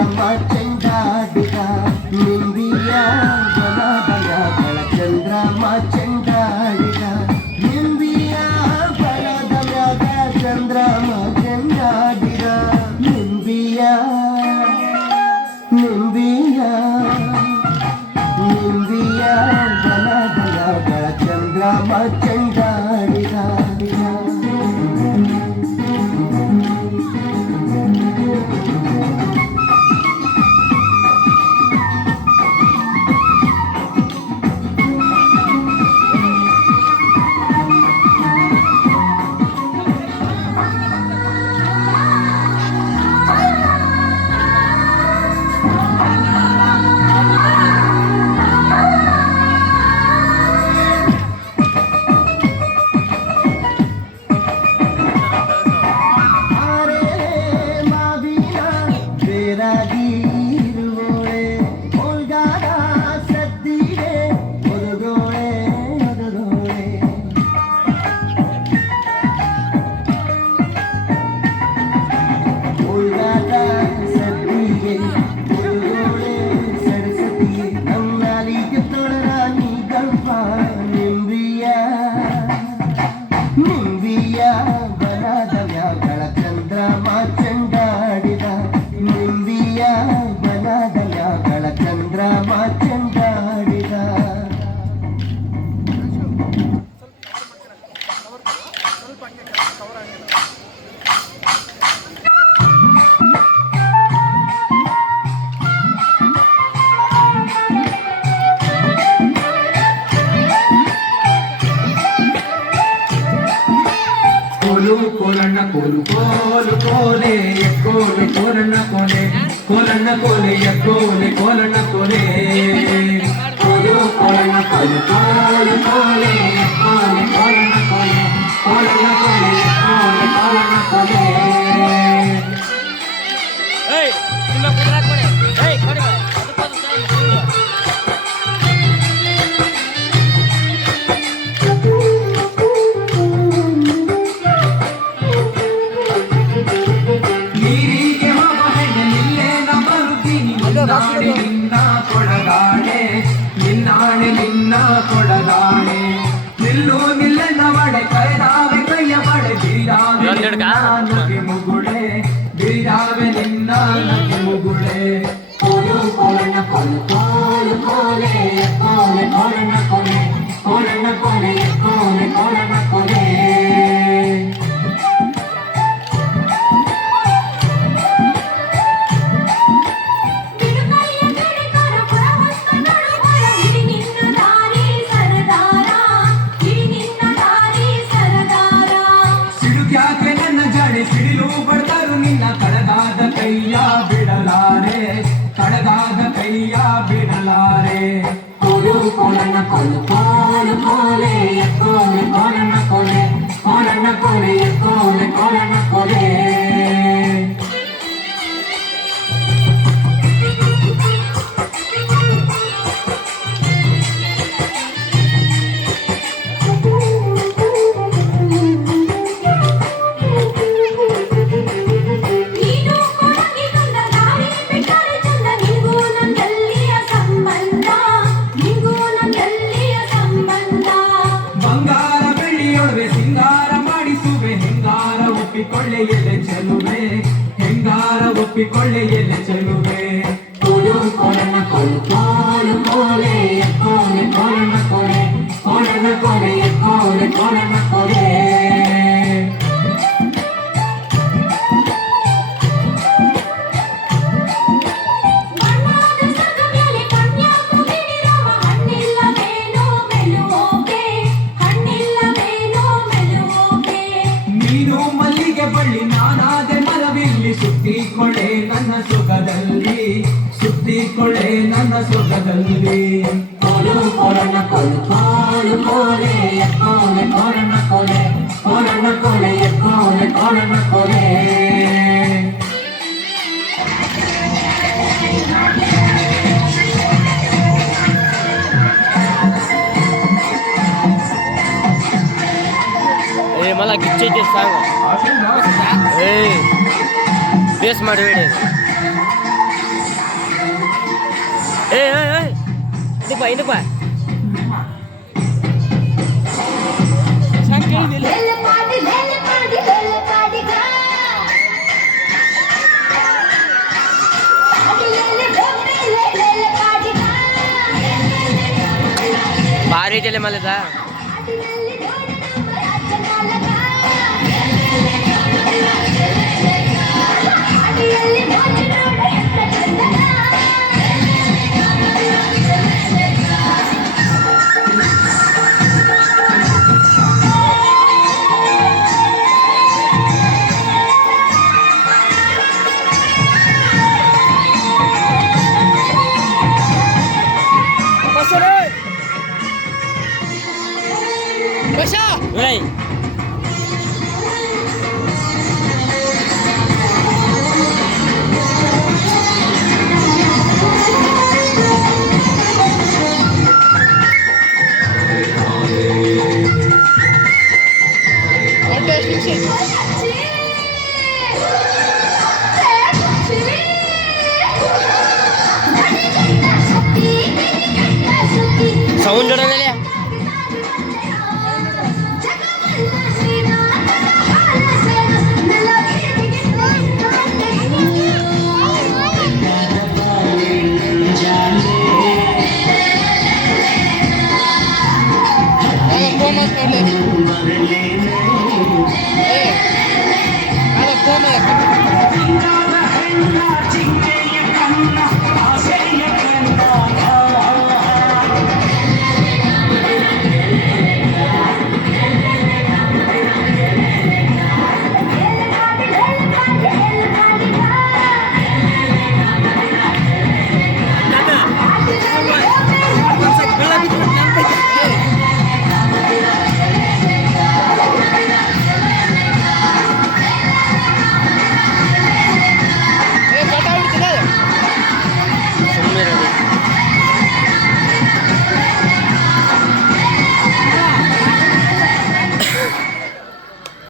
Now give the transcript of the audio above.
ಸಂಗ್ರಾಮ ಚೆಂಡಾಡಿದ ನಿಂಬಿಯ ಬಲದಗಳ ಚಂದ್ರಮ ಚೆಂಡಾಡಿದ ನಿಂಬಿಯ ಬಲದ ಮ್ಯಾಗ ಚಂದ್ರಮ ಚೆಂಡಾಡಿದ ನಿಂಬಿಯ ನಿಂಬಿಯ ನಿಂಬಿಯ ಬಲದ ಮ್ಯಾಗ ಚಂದ್ರಮ ಚೆಂಡಾಡಿದ ಕೋಲಣ್ಣ ಕೋಲು ಕೋಲು ಕೋಲೆ ಕೋಲೆ ಕೋಲಣ್ಣ ಕೋಲೆ ಕೋಲಣ್ಣ ಕೋಲೆ ಕೋಲೆ ಕೋಲಣ್ಣ ಕೋಲೆ ಕೋಲು ಕೋಲಣ್ಣ ಕೋಲು ಕೋಲು ಕೋಲೆ ಕೋಲೆ ಕೋಲಣ್ಣ ಕೋಲೆ ಕೋಲಣ್ಣ ಕೋಲೆ ಕೋಲೆ ಕೋಲಣ್ಣ ಕೋಲೆ ಏಯ್ ನಿಮ್ಮ ಕುದುರೆ ಕೊಡಿ ಏಯ್ ಕೊಡಿ ನಿನ್ನ ಕೊಡಗಾಣೆ ನಿನ್ನಾಣೆ ನಿನ್ನ ಕೊಡಗಾಣೆ ನಿಲ್ಲು ನಿಲ್ಲನ ಬಡೆ ಕೈದಾವೆ ಕೈಯ ಬಡೆ ಬೀರಾವೆ ನಗೆ ಮುಗುಳೆ ಬೀರಾವೆ ನಿನ್ನ ನಗೆ ಮುಗುಳೆ ಕೋಲು ಕೋಲಣ್ಣ ಕೋಲು ಕೋಲು ಕೋಲೆ ಕೋಲೆ ಕೋಲಣ್ಣ ಕೋಲೆ ಕೋಲಣ್ಣ ಕೋಲೆ ಕೋಲೆ ಕೋಲಣ್ಣ ಕೋಲೆ ಸಿಡಿಲು ಬಡ್ದರು ನಿನ್ನ ಕಡಗಾದ ಕೈಯ ಬಿಡಲಾರೆ ಕಡಗಾದ ಕೈಯ ಬಿಡಲಾರೆ ಕೋಲು ಕೋಲಣ್ಣ ಕೋಲು ಕೋಲು ಕೋಲೆ ಕೋಲೆ ಕೋಲಣ್ಣ ಕೋಲೆ ಕೋಲಣ್ಣ ಕೋಲೆ ಕೋಲೆ ಕೋಲಣ್ಣ ಕೋಲೆ ಒಪ್ಪಿಕೊಳ್ಳೆಯಲೆ ಚೆಲುವೆ ಹೆಂಗಾರ ಒಪ್ಪಿಕೊಳ್ಳೆಯಲೆ ಚೆಲುವೆ ಕೋಲು ಕೋಲಣ್ಣ ಕೋಲು ಕೋಲು ಕೋಲೆ ಕೋಲೆ ಕೋಲಣ್ಣ ಕೋಲೆ ಕೋಲಣ್ಣ ಕೋಲೆ ಕೋಲೆ ಕೋಲಣ್ಣ ಕೋಲೆ ಬಳ್ಳಿ ನಾನಾದೆ ಮರವಿಲ್ಲಿ ಸುತ್ತಿಕೊಳ್ಳೆ ನನ್ನ ಸುಖದಲ್ಲಿ ಸುತ್ತಿಕೊಳ್ಳೆ ನನ್ನ ಸುಖದಲ್ಲಿ ಕೋಲು ಕೋಲಣ್ಣ ಕೋಲು ಕೋಲು ಕೋಲೆ ಕೋಲೆ ಕೋಲಣ್ಣ ಕೋಲೆ ಕೋಲಣ್ಣ ಕೋಲೆ ಕೋಲೆ ಕೋಲಣ್ಣ ಕೋಲೆ मला गिच्चे सांग बेस ಮಾಡಿ ಇದಕ್ಕೆ ಬಾ ಚೆನ್ನಾಗಿ ಕೇಳಿದಿಲ್ಲ ಭಾರಿ ಐತಲ್ಲ ಮಲದ Basha! Right.